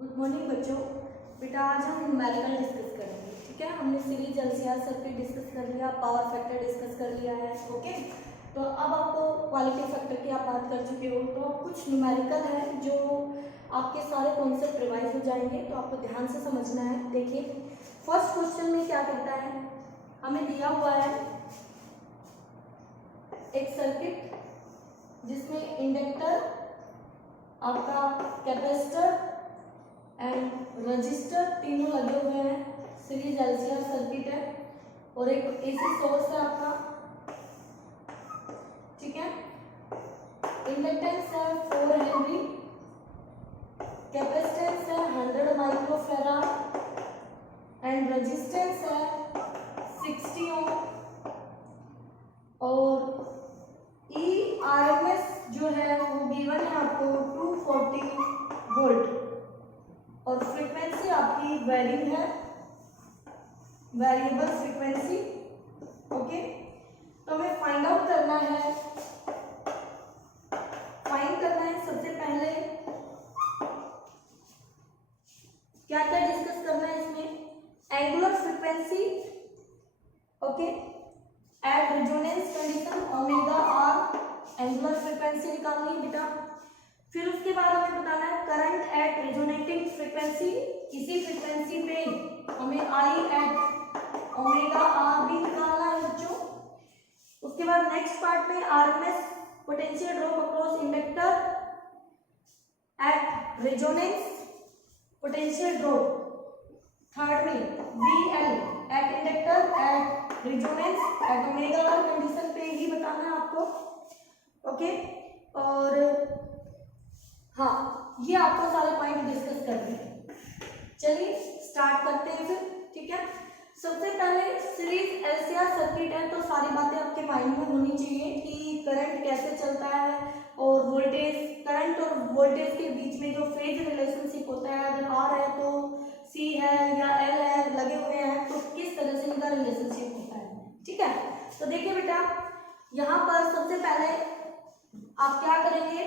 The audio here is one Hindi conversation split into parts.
गुड मॉर्निंग बच्चों। बेटा आज हम न्यूमेरिकल डिस्कस करेंगे। ठीक है, हमने सीरीज एलसीआर सर्किट डिस्कस कर लिया, पावर फैक्टर डिस्कस कर लिया है। ओके, तो अब आपको क्वालिटी फैक्टर की आप बात कर चुके हो, तो अब कुछ न्यूमेरिकल है जो आपके सारे कॉन्सेप्ट रिवाइज हो जाएंगे, तो आपको ध्यान से समझना है। देखिए फर्स्ट क्वेश्चन में क्या कहता है, हमें दिया हुआ है एक सर्किट जिसमें इंडक्टर, आपका कैपेसिटर एंड रजिस्टर तीनों लगे हुए हैं। सीरीज एलसीआर सर्किट है और एक एसी सोर्स है आपका। ठीक है, इंडक्टेंस है 4 हेनरी, कैपेसिटेंस है 100 माइक्रोफैराड एंड रेजिस्टेंस है 60 ओम। और ERMS जो है वो गिवन है आपको 240 वोल्ट और फ्रीक्वेंसी आपकी वेरिंग है, वेरिएबल फ्रीक्वेंसी। ओके, तो हमें फाइंड आउट करना है, सबसे पहले क्या क्या डिस्कस करना है इसमें, angular frequency. Okay, at resonance condition omega R angular frequency निकालनी है बेटा। फिर उसके बाद हमें बताना है करंट एट रेजोनेटिंग फ्रीक्वेंसी, इसी फ्रीक्वेंसी पे हमें आई एट ओमेगा आर भी निकालना है बच्चों। उसके बाद नेक्स्ट पार्ट में RMS potential drop across inductor at resonance potential drop. Third में VL at inductor at resonance at omega R condition पे ही बताना है आपको। ओके, और हाँ, ये आपको सारे पॉइंट डिस्कस करने हैं। चलिए स्टार्ट करते हैं फिर। ठीक है, सबसे पहले सीरीज एलसीआर सर्किट है तो सारी बातें आपके माइंड में होनी चाहिए कि करंट कैसे चलता है और वोल्टेज, करंट और वोल्टेज के बीच में जो फेज रिलेशनशिप होता है, अगर R है तो C है या L है लगे हुए हैं तो किस तरह से इनका रिलेशनशिप होता है। ठीक है, तो देखिए बेटा यहाँ पर सबसे पहले आप क्या करेंगे,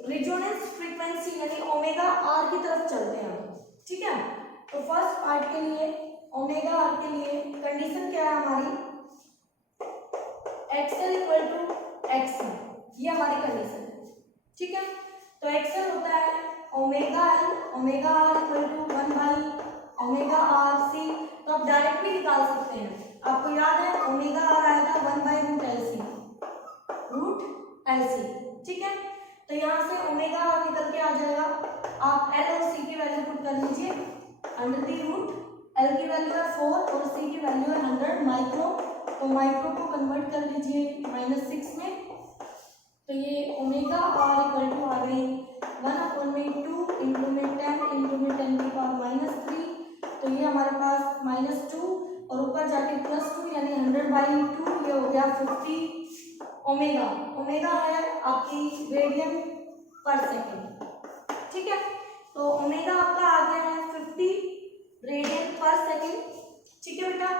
रेजोनेंस फ्रीक्वेंसी यानी ओमेगा आर की तरफ चलते हैं। ठीक है, तो फर्स्ट पार्ट के लिए ओमेगा आर के लिए कंडीशन क्या है हमारी, एक्सएल इक्वल टू एक्स, ये हमारी कंडीशन है। ठीक है, तो एक्सएल होता है omega L, omega R equal to 1 by omega R C. तो आप डायरेक्ट भी निकाल सकते हैं, आपको याद है ओमेगा आर आएगा 1 by root L C, root L C. ठीक है, तो यहाँ से ओमेगा आर निकल के आ जाएगा, आप एल और सी की वैल्यू पुट कर लीजिए, अंडर दी रूट एल की वैल्यू है 4 और सी की वैल्यू है 100 माइक्रो, तो माइक्रो को कन्वर्ट कर लीजिए -6 में, तो ये ओमेगा आर इक्वल टू आ गई 1/2 इंटू में 10 इंटू में 10 की पावर -3, तो ये हमारे पास -2 और ऊपर जाके +2 यानी 100/2, ये हो गया 50 ओमेगा। ओमेगा है आपकी रेडियन पर सेकेंड। ठीक है, तो ओमेगा आपका आ गया है 50 रेडियन पर सेकेंड। ठीक है बेटा,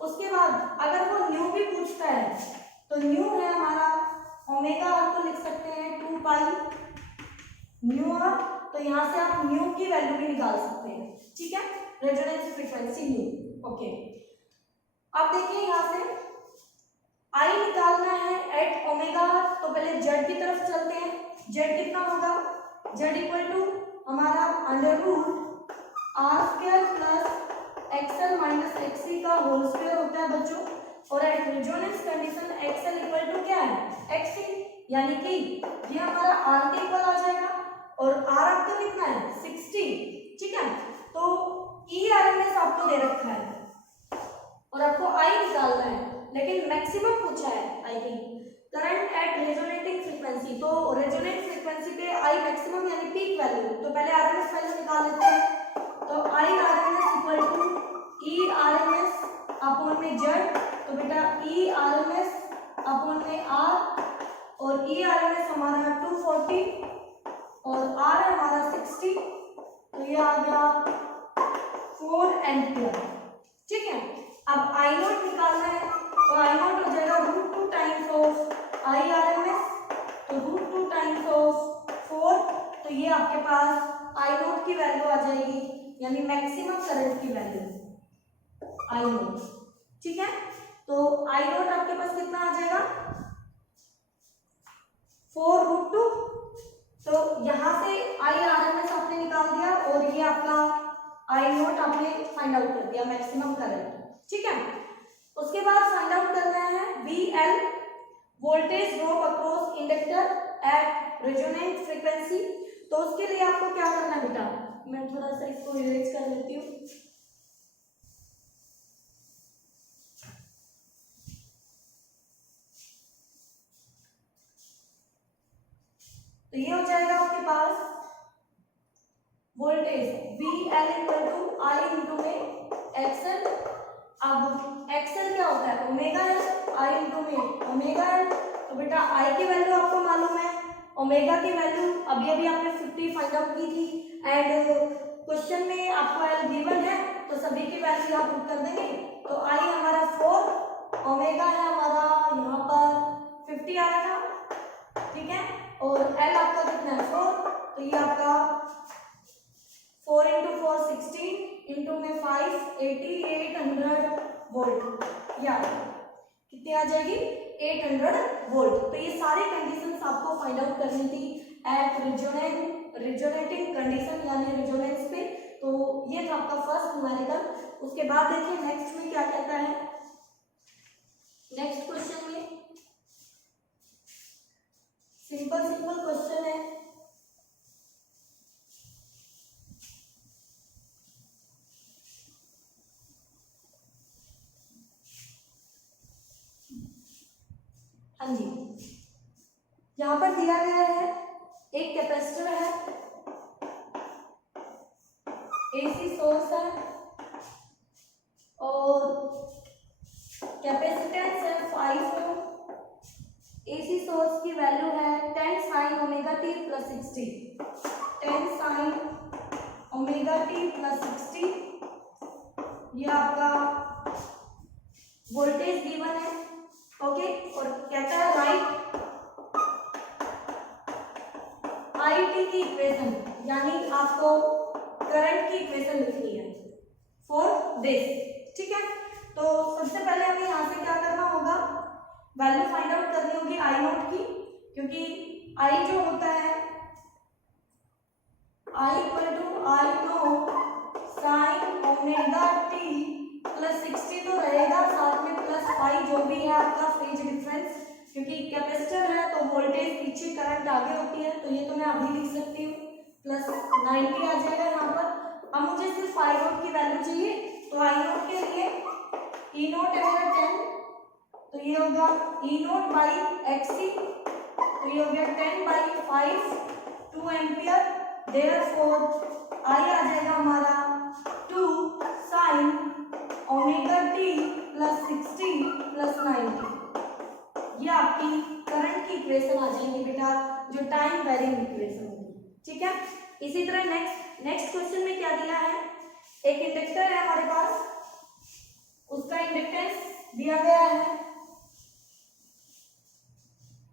उसके बाद अगर वो न्यू भी पूछता है तो न्यू है हमारा ओमेगा आर को लिख सकते हैं 2 पाई न्यू आर, तो यहाँ से आप न्यू की वैल्यू भी निकाल सकते हैं। ठीक है, रेजोनेंस फ्रीक्वेंसी न्यू। ओके, अब देखिए यहाँ से आई निकालना है एट ओमेगा, तो पहले जेड की तरफ चलते हैं। जेड कितना होगा, जेड इक्वल टू हमारा under root R square plus XL minus XC का होल स्क्वायर होता है बच्चों, और at resonance condition XL equal to क्या है, एक्सी, यानी कि ये हमारा आर के इक्वल आ जाएगा और आर आपका कितना है 60। ठीक है, तो ERMS आपको दे रखा है और आपको आई निकालना है, लेकिन मैक्सिमम पूछा है आई की, करंट एट रेजोनेटिंग फ्रीक्वेंसी, तो रेजोनेट फ्रीक्वेंसी पे आई मैक्सिमम यानी पीक वैल्यू, तो पहले आरएमएस वैल्यू निकाल लेते हैं। तो I RMS equal to ERMS upon में जेड, तो बेटा ERMS अपॉन में आर, और ERMS हमारा 240 और आर है हमारा 60, तो ये आ गया 4 एम्पियर। ठीक है, अब आई नॉट निकालना है, तो आई नॉट हो जाएगा √2 times of I R M S, तो √2 टाइम्स ऑफ 4, तो ये आपके पास आई नोट की वैल्यू आ जाएगी, यानी मैक्सिमम करंट की वैल्यू आई नोट। ठीक है, तो आई नोट आपके पास कितना आ जाएगा 4√2। तो यहां से आई RMS आपने निकाल दिया और ये आपका आई नोट आपने फाइंड आउट कर दिया मैक्सिमम करंट। ठीक है, उसके बाद फाइंड आउट करना है VL voltage drop across inductor at resonant frequency. तो उसके लिए आपको क्या करना है बेटा, मैं थोड़ा सा इसको इरेज कर लेती हूँ। तो ये हो जाएगा आपके पास voltage VL equal to I into में एक्सएल। अब एक्सएल क्या होता है ओमेगा है, आई इंटू में ओमेगा है। तो बेटा आई की वैल्यू आपको मालूम है, ओमेगा की वैल्यू अभी अभी आपने 50 फाइंड आउट की थी एंड क्वेश्चन में आपको एल गिवन है तो सभी की वैल्यू आप पुट कर देंगे। तो आई हमारा 4, ओमेगा है हमारा यहाँ पर 50 आया था। ठीक है, और एल आपका कितना है 4, तो ये आपका 4 इंटू 4 16 इंटू में 5 80 800 वोल्ट, या कितनी आ जाएगी 800 वोल्ट। तो ये सारी कंडीशंस आपको फाइंड आउट करनी थी एट रिजोनेटिंग कंडीशन यानी रिजोनेंस पे। तो ये था आपका फर्स्ट न्यूमेरिकल। उसके बाद देखिए नेक्स्ट में क्या कहता है। नेक्स्ट क्वेश्चन में सिंपल क्वेश्चन है, हाँ जी, यहाँ पर दिया गया है एक कैपेसिटर है, एसी सोर्स है और कैपेसिटेंस है 5 ओम। एसी सोर्स की वैल्यू है 10 sin omega T plus 60, 10 sin omega T plus 60। ये आपका वोल्टेज गिवन है। ओके, और कहता है राइट आई टी की इक्वेशन, यानी आपको करंट की इक्वेशन लिखनी है फॉर दिस। ठीक है, तो सबसे पहले हमें यहाँ से क्या करना होगा, वैल्यू फाइंड आउट करनी होगी आई नोट की, क्योंकि आई जो होता है I equal to I naught sine omega T plus 60 तो रहेगा, साथ में प्लस 5 जो भी है आपका फेज डिफरेंस, क्योंकि कैपेसिटर है तो वोल्टेज पीछे करंट आगे होती है, तो ये तो मैं अभी लिख सकती हूँ प्लस 90 आ जाएगा यहाँ पर। अब मुझे सिर्फ आई नोट की वैल्यू चाहिए, तो आई नोट के लिए ई नोट है मेरा 10, तो ये होगा ई नोट बाई एक्सी, तो ये हो गया 10 बाई 5 2 एम्पियर। देयरफॉर आई आ जाएगा हमारा 2 sign omega T plus 60 plus 90। ये आपकी करंट की इक्वेशन आ जाएगी बेटा, जो टाइम वेरिंग इक्वेशन होगी। ठीक है, इसी तरह नेक्स्ट क्वेश्चन में क्या दिया है, एक इंडक्टर है हमारे पास, उसका इंडक्टेंस दिया गया है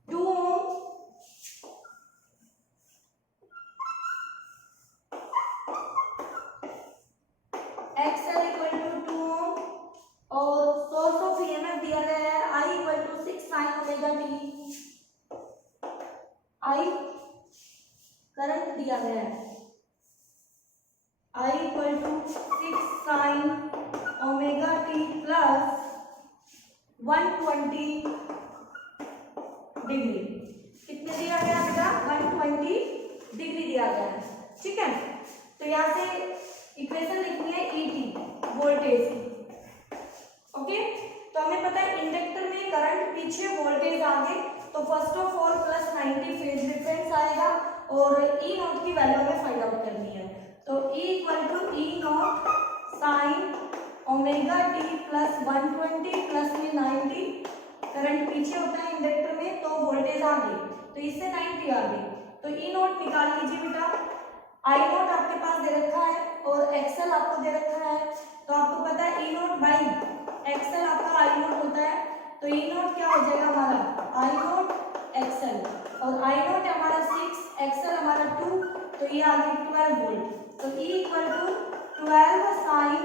2 ohm, XL equal to 2 ohm, और सोर्स ऑफ ईएमएफ दिया गया है I equal to 6 sine omega T. I current दिया गया है I equal to 6 sine omega T plus 120 degree. कितने दिया गया बेटा 120 डिग्री दिया गया है। ठीक है, तो यहाँ से इक्वेशन लिखनी है ET वोल्टेज की। ओके, तो हमें पता है इंडक्टर में करंट पीछे वोल्टेज आगे, तो first of all plus 90 phase difference आएगा और ई नोट की वैल्यू हमें फाइंड आउट करनी है। तो E equal to E nought sine omega T plus 120 plus में 90, करंट पीछे होता है इंडक्टर में तो वोल्टेज आगे, तो इससे 90 आ गई, तो ई नोट निकाल लीजिए बेटा। आई नोट आपके पास दे रखा है और एक्सएल आपको दे रखा है, तो आपको पता है ई नोट बाई एक्सएल आपका आई नोट होता है, तो ई नोट क्या हो जाएगा हमारा आई नोट एक्सएल, और आई नोट हमारा 6 एक्सएल हमारा 2, तो ये आ गई 12 वोल्ट। तो E equal to 12 sine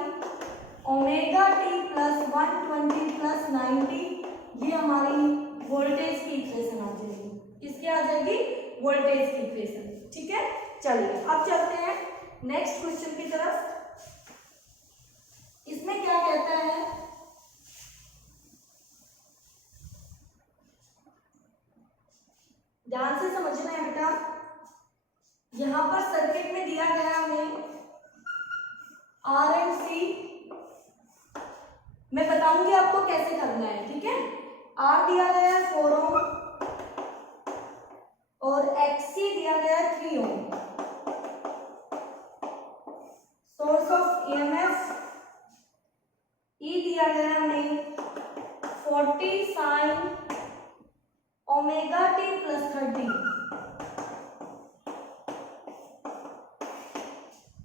omega T plus 120 plus 90, ये हमारी वोल्टेज की इक्वेशन आ जाएगी। इसकी आ जाएगी वोल्टेज की इक्वेशन। ठीक है, चलिए अब चलते हैं नेक्स्ट क्वेश्चन की तरफ। इसमें क्या कहता है, ध्यान से समझना है बेटा। यहां पर सर्किट में दिया गया हमें आर एंड सी, मैं बताऊंगी आपको कैसे करना है। ठीक है, आर दिया गया है 4 ओम और एक्सी दिया गया है 3 ओम। सोर्स ऑफ ईएमएफ ई दिया गया है हमें 40 साइन ओमेगा टी प्लस 30।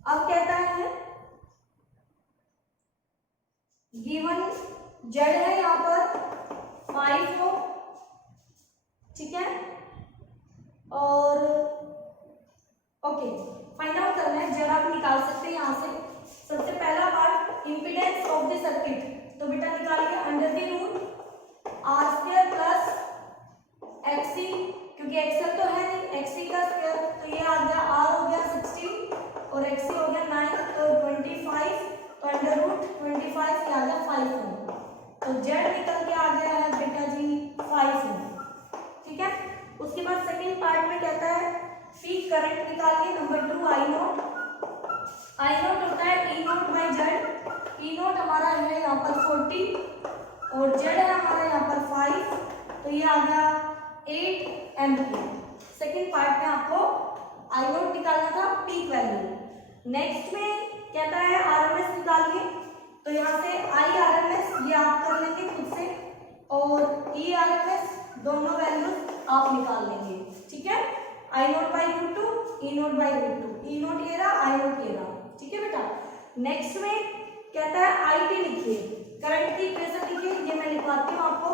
अब कहता है गिवन जेड है यहाँ पर 5 ओम, ठीक है, और ओके फाइंड आउट करना है। जेड आप निकाल सकते हैं यहाँ से। सबसे पहला part impedance of the circuit, तो बेटा निकालिए under the root R square plus XC, क्योंकि एक्सएल तो है नहीं, एक्सी का स्क्वायर, तो ये आ गया आर हो गया 16 और एक्सी हो गया 9, तो 25, तो अंडर रूट 25 के आ गया 5 ओम। तो जेड निकल के आ गया है बेटा जी 5 ओम। ठीक है, उसके बाद सेकेंड पार्ट में कहता है पीक करंट निकालिए number 2 I naught. I naught होता है E naught by Z. E naught हमारा है यहाँ पर 40 और जेड है हमारा यहाँ पर 5, तो ये आ गया 8 एम्पीयर। सेकेंड पार्ट में आपको आई नोट निकालना था, पीक वैल्यू। नेक्स्ट में कहता है आरएमएस निकालिए, तो यहाँ से आई आरएमएस ये आप कर लेंगे खुद से और ई आरएमएस दोनों वैल्यूज आप निकाल लेंगे। ठीक है, I naught by root 2, E naught by root 2, E naught ये रहा, आई नोट ये रहा। ठीक है बेटा, नेक्स्ट में कहता है आई टी लिखिए, करंट की इक्वेशन लिखिए, ये मैं लिखवाती हूँ आपको।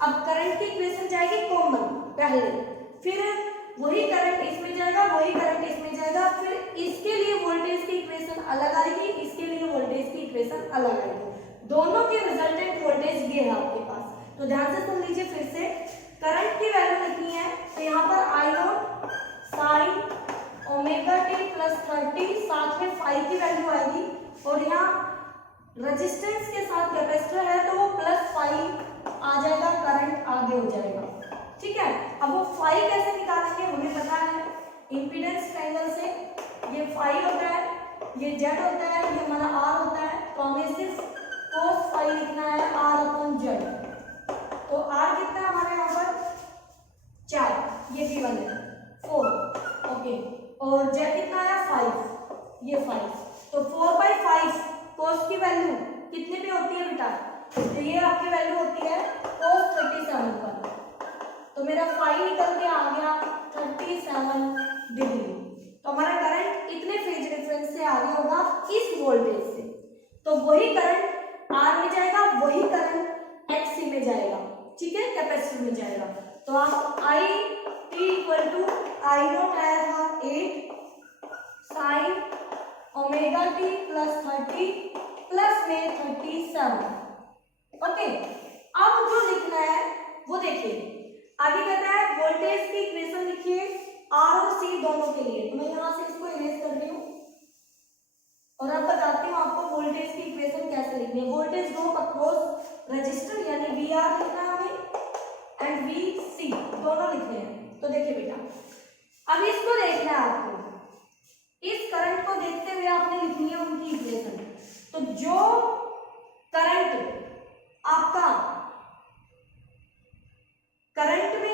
अब करंट की इक्वेशन जाएगी कॉमन पहले, फिर वही करंट इसमें जाएगा, वही करंट इसमें जाएगा, फिर इसके लिए वोल्टेज की इक्वेशन अलग आएगी, इसके लिए वोल्टेज की इक्वेशन अलग आएगी। दोनों की रिजल्टेंट वोल्टेज ये है आपके पास। तो ध्यान से सुन लीजिए फिर से, करंट की वैल्यू लिखनी है, तो यहाँ पर I naught sine omega T plus 30, साथ में फाई की वैल्यू आएगी, और यहाँ रेजिस्टेंस के साथ कैपेसिटर है तो वो प्लस फाई आ जाएगा, करंट आगे हो जाएगा। ठीक है, अब वो फाई कैसे निकालेंगे हमें पता है, इंपीडेंस ट्रायंगल से। ये फाई होता है, ये जेड होता है, ये हमारा आर होता है, तो हमें सिर्फ कोस फाई लिखना है आर अपॉन जेड। तो आर कितना है हमारे यहाँ पर 4, ये गिवन है 4, ओके, और जेड कितना है 5, ये 5, तो 4/5 कोस की वैल्यू कितने पे होती है बेटा, तो ये आपकी वैल्यू होती है cos 37 पर। तो मेरा फाई निकल के आ गया 37 डिग्री। तो हमारा करंट इतने फेज डिफरेंस से आगे होगा इस वोल्टेज से, तो वही करंट आर में जाएगा, वही करंट एक्सी में जाएगा। ठीक है, कैपेसिटर में जाएगा। तो आप I T equal to I nought आया था 8 sine omega T plus 30 plus में 37। ओके, अब जो लिखना है वो देखिए, आगे कहता है वोल्टेज की इक्वेशन लिखिए आर और सी दोनों के लिए। तो मैं यहाँ से इसको इरेज कर रही हूँ और अब बताती हूँ आपको वोल्टेज की इक्वेशन कैसे लिखनी है। वोल्टेज ड्रॉप अक्रॉस रजिस्टर यानी वी आर लिखना है हमें एंड वी सी दोनों लिखने हैं। तो देखिए बेटा, अब इसको देखना है आपको, इस करंट को देखते हुए आपने लिखनी है उनकी इक्वेशन। तो जो करंट आपका करंट में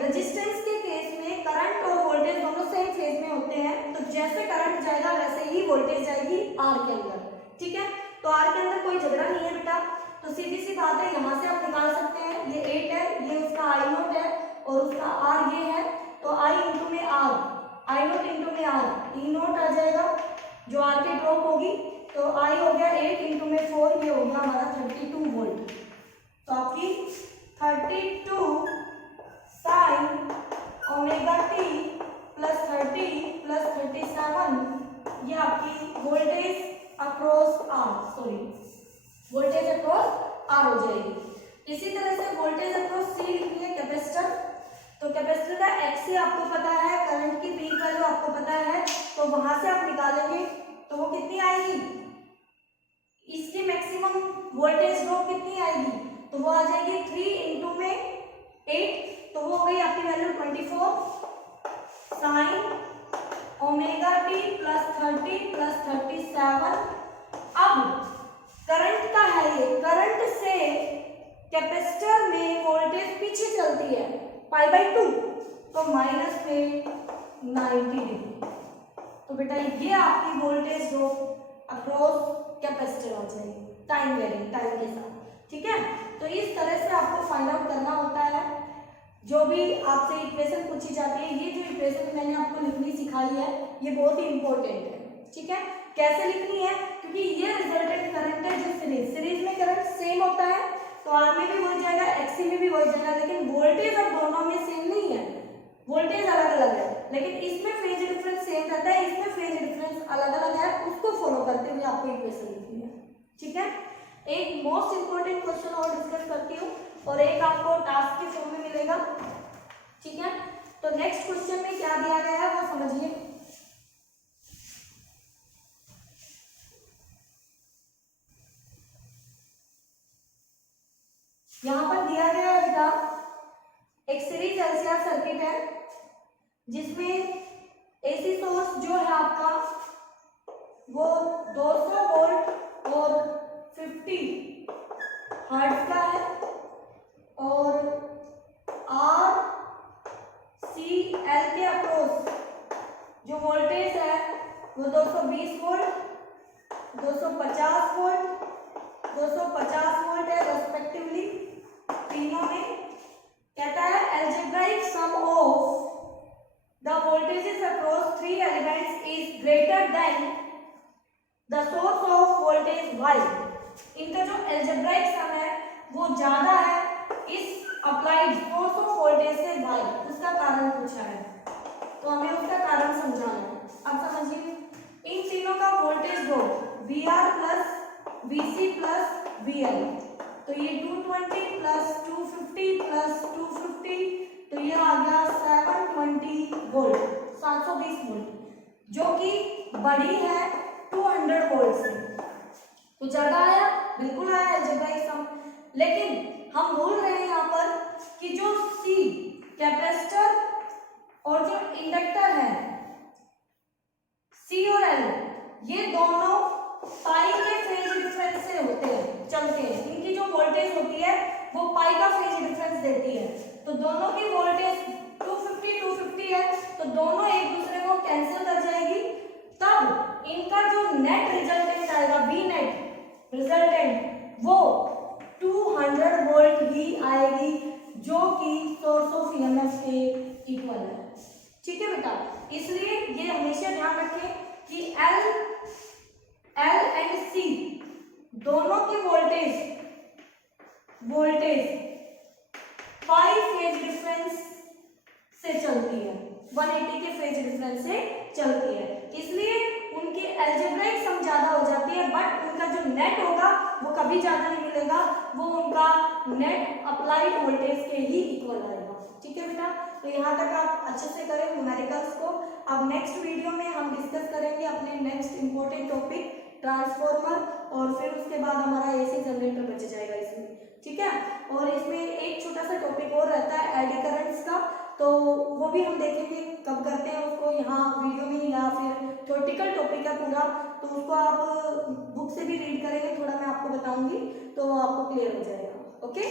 रेजिस्टेंस के केस में करंट और वोल्टेज दोनों सेम फेज में होते हैं, तो जैसे करंट जाएगा वैसे ही वोल्टेज जाएगी आर के अंदर। ठीक है, तो आर के अंदर कोई झगड़ा नहीं है बेटा, तो सीधी सी बात है, यहाँ से आप निकाल सकते हैं। ये 8 है, ये उसका आई नोट है और उसका आर ये है, तो आई इंटू में आर, आई नोट इंटू में आर, ई नोट आ जाएगा जो आर के ड्रॉप होगी। तो आई हो गया 8 इंटू में 4, ये हो गया हमारा 32 वोल्ट। तो आपकी 32 sine omega T plus 30 plus 7 ये आपकी voltage across R, sorry voltage across R हो जाएगी। इसी तरह से वोल्टेज अक्रॉस सी लिखनी है कैपेसिटर, तो कैपेसिटर का एक्सी आपको पता है, करंट की पीक वैल्यू आपको पता है, तो वहां से आप निकालेंगे तो वो कितनी आएगी, इसकी मैक्सिमम वोल्टेज ड्रॉप कितनी आएगी, तो वो आ जाएगी 3 इंटू में 8, तो वो हो गई आपकी value 24 sign omega T plus 30 plus 37। अब करंट का है ये, करंट से कैपेसिटर में वोल्टेज पीछे चलती है π/2, तो माइनस में 90 डिग्री, तो बेटा ये आपकी वोल्टेज ड्रॉप अक्रॉस कैपेसिटर हो जाएगी टाइम वेरिंग, टाइम के साथ, ठीक है। तो इस तरह से आपको फाइंड आउट करना होता है जो भी आपसे इक्वेशन पूछी जाती है। ये जो इक्वेशन मैंने आपको लिखनी सिखाई है ये बहुत ही इंपॉर्टेंट है, ठीक है। कैसे लिखनी है, क्योंकि ये रिजल्टेंट करंट है जो सीरीज में करंट सेम होता है, तो आर में भी हो जाएगा, एक्सी में भी हो जाएगा, लेकिन वोल्टेज अब दोनों में सेम नहीं है, वोल्टेज अलग अलग है, लेकिन इसमें फेज डिफरेंस सेम रहता है, इसमें फेज डिफरेंस अलग अलग है, उसको फॉलो करते हुए आपको इक्वेशन लिखनी है, ठीक है। एक मोस्ट इंपोर्टेंट क्वेश्चन और डिस्कस करती हूँ और एक आपको टास्क के फॉर्म में मिलेगा, ठीक है। तो नेक्स्ट क्वेश्चन में क्या दिया गया है वो समझिए। यहां पर दिया गया है बेटा एक सीरीज एलसीआर सर्किट है जिसमें एसी सोर्स जो है आपका वो 200 वोल्ट और 50 हर्ट्ज का है, और आर सी एल के अक्रॉस जो वोल्टेज है वो 220 वोल्ट, 250 वोल्ट, 250 वोल्ट है रेस्पेक्टिवली तीनों में। कहता है algebraic sum of the voltages across 3 elements is greater than the source of voltage y। इनका जो algebraic sum है वो ज्यादा है इस अप्लाइड सोर्स ऑफ वोल्टेज से y, उसका कारण पूछा है, तो हमें उसका कारण समझाना है। अब समझिए इन तीनों का voltage drop VR plus VC plus VL, तो ये 220 प्लस 250 प्लस 250, तो ये आ गया 720 वोल्ट, 720 वोल्ट, जो कि बड़ी है 200 वोल्ट से, तो ज्यादा आया, बिल्कुल आया अलजेब्राइक सम। लेकिन हम बोल रहे हैं यहाँ पर कि जो C कैपेसिटर और जो इंडक्टर है C और L, ये दोनों पाई के फेज डिफरेंस से होते हैं, चलते हैं, इनकी जो वोल्टेज होती है वो पाई का फेज डिफरेंस देती है, तो दोनों की वोल्टेज 250 है, तो दोनों एक दूसरे को कैंसिल कर जाएगी, तब इनका जो नेट रिजल्टेंट आएगा वी नेट रिजल्टेंट वो 200 वोल्ट ही आएगी, जो कि सोर्स ऑफ ईएमएफ के इक्वल है, ठीक है बेटा। इसलिए ये हमेशा ध्यान रखें कि एल एंड सी दोनों की वोल्टेज पाई फेज डिफरेंस से चलती है, 180 के फेज डिफरेंस से चलती है, इसलिए उनकी अलजेब्राइक सम ज्यादा हो जाती है, बट उनका जो नेट होगा वो कभी ज्यादा नहीं मिलेगा, वो उनका नेट अप्लाइड वोल्टेज के ही इक्वल आएगा, ठीक है बेटा। तो यहाँ तक आप अच्छे से करें न्यूमेरिकल्स को। अब नेक्स्ट वीडियो में हम डिस्कस करेंगे अपने नेक्स्ट इंपॉर्टेंट टॉपिक ट्रांसफॉर्मर, और फिर उसके बाद हमारा एसी जनरेटर बच जाएगा इसमें, ठीक है। और इसमें एक छोटा सा टॉपिक और रहता है एडी करंट्स का, तो वो भी हम देखेंगे कब करते हैं उसको, यहाँ वीडियो में या फिर थ्योरेटिकल टॉपिक है पूरा, तो उसको आप बुक से भी रीड करेंगे, थोड़ा मैं आपको बताऊंगी तो आपको क्लियर हो जाएगा, ओके।